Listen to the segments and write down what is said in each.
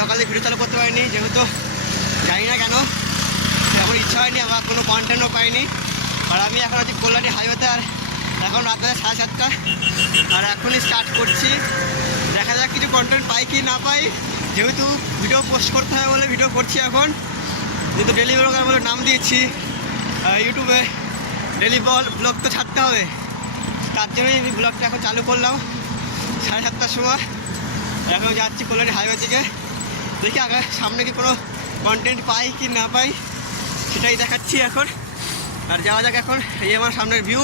সকালে ভিডিও চালু করতে পারিনি, যেহেতু জানি না কেন এখন ইচ্ছা হয়নি, আমার কোনো কন্টেন্টও পাইনি। আর আমি এখন আছি কল্যাণী হাইওয়েতে, আর এখন রাত বাজে 7:30, আর এখনই স্টার্ট করছি। দেখা যাক কিছু কন্টেন্ট পাই কি না পাই, যেহেতু ভিডিও পোস্ট করতে হবে বলে ভিডিও করছি এখন। যেহেতু ডেলি ব্লগার বলে নাম দিয়েছি ইউটিউবে, ডেলি ব্লগ তো ছাড়তে হবে, তার জন্যই আমি ব্লগটা এখন চালু করলাম 7:30টার সময়। এখন যাচ্ছি কল্যাণী হাইওয়ে থেকে, দেখি আগে সামনে কি কোনো কন্টেন্ট পাই কি না পাই সেটাই দেখাচ্ছি এখন। আর যাওয়া যাক এখন, এই আমার সামনের ভিউ।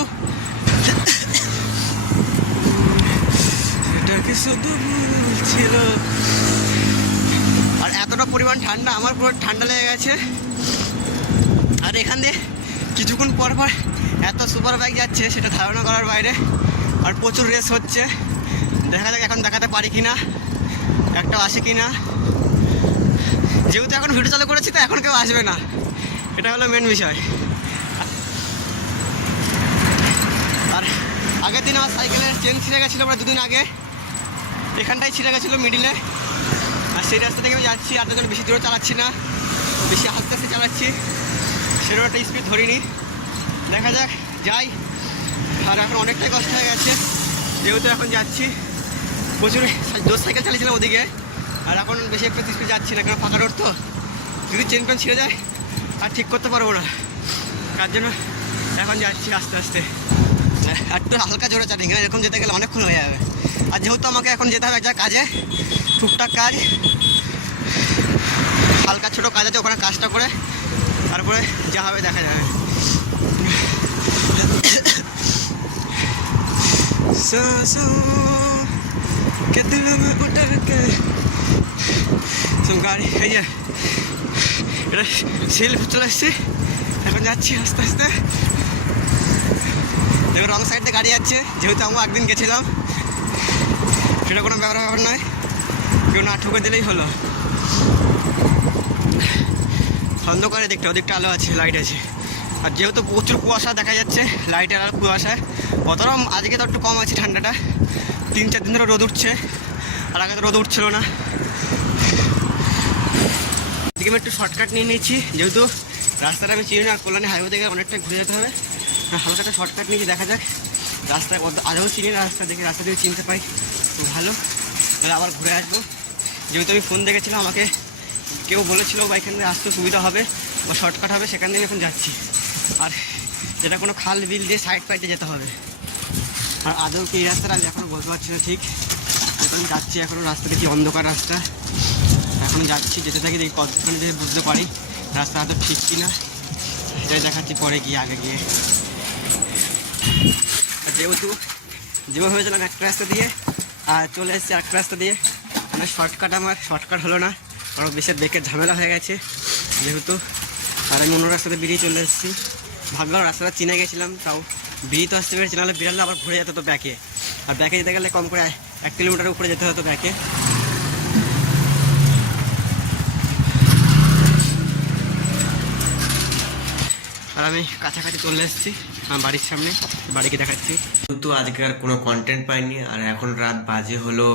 এটা কি শুধু ছিল, আর এতটা পরিমাণ ঠান্ডা, আমার পুরো ঠান্ডা লেগে গেছে। আর এখান দিয়ে কিছুক্ষণ পর পর এত সুপার বাইক যাচ্ছে সেটা ধারণা করার বাইরে, আর প্রচুর রেস হচ্ছে। দেখা যাক এখন দেখাতে পারি কি না, একটা আসে কি না। যেহেতু এখন ভিডিও চালু করেছি তো এখন কেউ আসবে না, এটা হলো মেন বিষয়। আর আগের দিন আমার সাইকেলের চেন ছিঁড়ে গেছিলো, প্রায় 2 দিন আগে এখানটাই ছিঁড়ে গেছিলো মিডিলে। আর সেই রাস্তা থেকে আমি যাচ্ছি, আর তখন বেশি জোরে চালাচ্ছি না, বেশি আস্তে আস্তে চালাচ্ছি, সেরকম একটা স্পিড ধরিনি। দেখা যাক যাই। আর এখন অনেকটাই কষ্ট হয়ে গেছে, যেহেতু এখন যাচ্ছি, প্রচুর জোর সাইকেল চালিয়েছিলাম ওদিকে, আর এখন বেশি একটু স্পিড যাচ্ছি না, কারণ ফাঁকা রোড তো, যদি চেন পেন ছিঁড়ে যায় আর ঠিক করতে পারবো না, তার জন্য এখন যাচ্ছি আস্তে আস্তে। আর একটু হালকা জোরে চালিয়ে গেলে এরকম যেতে গেলে অনেকক্ষণ হয়ে যাবে। আর যেহেতু আমাকে এখন যেতে হবে একটা কাজে, টুকটাক কাজ, হালকা ছোটো কাজ আছে, ওখানে কাজটা করে তারপরে যা হবে দেখা যাবে। গাড়ি এই যে এটা সেলফ চলে এসছি, এখন যাচ্ছি আস্তে আস্তে। এবার রং সাইড দিয়ে গাড়ি যাচ্ছে, যেহেতু আমরা একদিন গেছিলাম, সেটা কোনো ব্যাপার নয়, কেউ না ঠুকে দিলেই হলো। অন্ধকারে দেখতে ওদিকটা আলো আছে, লাইট আছে। আর যেহেতু প্রচুর কুয়াশা দেখা যাচ্ছে, লাইটের আর কুয়াশায় অতটা আজকে তো একটু কম আছে ঠান্ডাটা। 3-4 দিন ধরে রোদ উঠছে, আর আগে তো রোদ উঠছিল না। এদিকে আমি একটু শর্টকাট নিয়ে নিয়েছি, যেহেতু রাস্তাটা আমি চিনি না, কল্যাণী হাইওয়ে থেকে অনেকটা ঘুরে যেতে হবে। হালকা একটা শর্টকাট নিয়েছি, দেখা যাক রাস্তায় আদৌ চিনি না, রাস্তা দেখে রাস্তা থেকে চিনতে পাই তো ভালো, তাহলে আবার ঘুরে আসবো। যেহেতু আমি ফোন দেখেছিলাম, আমাকে কেউ বলেছিল বা এখান থেকে আসতে সুবিধা হবে বা শর্টকাট হবে, সেখান থেকে এখন যাচ্ছি। আর যেটা কোনো খাল বিল দিয়ে সাইড পাইতে যেতে হবে, আর আদৌ কি এই রাস্তাটা আমি এখন বলতে পারছি না ঠিক। এখন যাচ্ছি, এখনও রাস্তা দেখি অন্ধকার রাস্তা, এখন যাচ্ছি, যেতে থাকি, দেখি কতক্ষণ যদি বুঝতে পারি রাস্তা হয়তো ঠিক কিনা, সেটাই দেখাচ্ছি পরে গিয়ে, আগে গিয়ে। যেহেতু যেভাবে ভেবেছিলাম একটা রাস্তা দিয়ে, আর চলে এসেছি একটা রাস্তা দিয়ে, মানে শর্টকাট আমার শর্টকাট হলো না, কারণ বেশি বেকের ঝামেলা হয়ে গেছে যেহেতু। আর আমি অন্য রাস্তাতে বেরিয়ে চলে এসেছি, ভাবলাম রাস্তাটা চিনে গেছিলাম, তাও বেরিয়ে তো আসতে পেরেছি, নাহলে বেরালে আবার ঘুরে যেতে হতো ব্যাকে, আর ব্যাকে যেতে গেলে কম করে 1 কিলোমিটার উপরে যেতে হতো ব্যাকে। আর আমি কাছাকাছি চলে এসেছি আমার বাড়ির সামনে, বাড়িকে দেখাচ্ছি। কিন্তু আজকে আর কোনো কন্টেন্ট পাইনি, আর এখন রাত বাজে হলো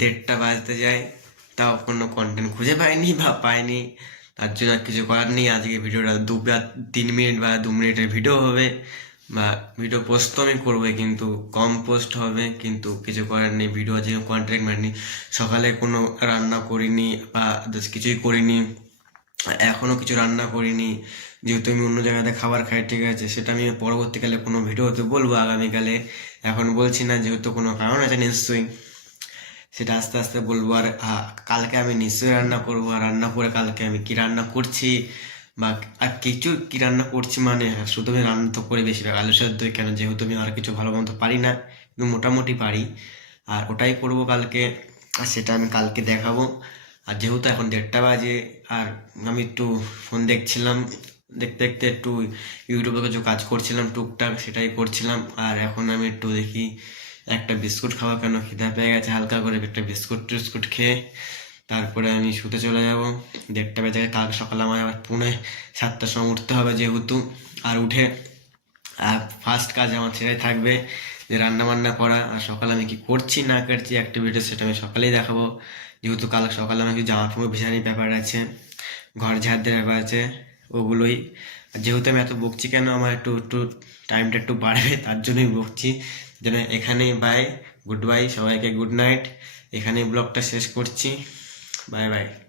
1:30 বাজতে যায়, তাও কোনো কন্টেন্ট খুঁজে পাইনি বা পাইনি, তার জন্য আর কিছু করার নেই। আজকে ভিডিওটা 2-3 মিনিট বা 2 মিনিটের ভিডিও হবে, বা ভিডিও পোস্ট তো আমি করবোই, কিন্তু কম পোস্ট হবে, কিন্তু কিছু করার নেই। ভিডিও আজকে কন্টেন্ট পাইনি, সকালে কোনো রান্না করিনি বা কিছুই করিনি, এখনও কিছু রান্না করিনি, যেহেতু আমি অন্য জায়গাতে খাবার খাই, ঠিক আছে, সেটা আমি পরবর্তীকালে কোনো ভিডিওতে বলবো আগামীকালে, এখন বলছি না, যেহেতু কোনো কারণ আছে নিশ্চয়ই, সেটা আস্তে আস্তে বলবো। আর কালকে আমি নিশ্চয়ই রান্না করবো, আর রান্না করে কালকে আমি কি রান্না করছি বা আর কিছু কি রান্না করছি, মানে শুধু আমি রান্না তো করে বেশিরভাগ আলু সেদ্ধ, কেন যেহেতু আমি আর কিছু ভালো মতো পারি না, কিন্তু মোটামুটি পারি, আর ওটাই করবো কালকে, আর সেটা আমি কালকে দেখাবো। আর যেহেতু এখন 1:30 বাজে, আর আমি একটু ফোন দেখছিলাম, দেখতে দেখতে একটু ইউটিউবে কিছু কাজ করছিলাম টুকটাক, সেটাই করছিলাম। আর এখন আমি একটু দেখি একটা বিস্কুট খাওয়া, কেন খিদা পেয়ে গেছে, হালকা করে একটা বিস্কুট খেয়ে তারপরে আমি শুতে চলে যাব। 1:30 বাজে, কাল সকালে আমার আবার 7:30 সময় উঠতে হবে যেহেতু, আর উঠে আর ফার্স্ট কাজ আমার সেটাই থাকবে যে রান্না বান্না করা। আর সকালে আমি কি করছি না করছি অ্যাক্টিভিটি, সেটা আমি সকালেই দেখাবো, যেহেতু কাল সকালে আমার কিছু জামা কাপড় বিছানার ব্যাপার আছে, ঘর ঝাড় দেওয়ার ব্যাপার আছে, ওগুলোই। আর যেহেতু আমি এত বকছি কেন, আমার একটু একটু টাইমটা একটু বাড়বে, তার জন্যই বকছি। যেন এখানেই বাই, গুড বাই, সবাইকে গুড নাইট। এখানেই ব্লগটা শেষ করছি, বাই বাই।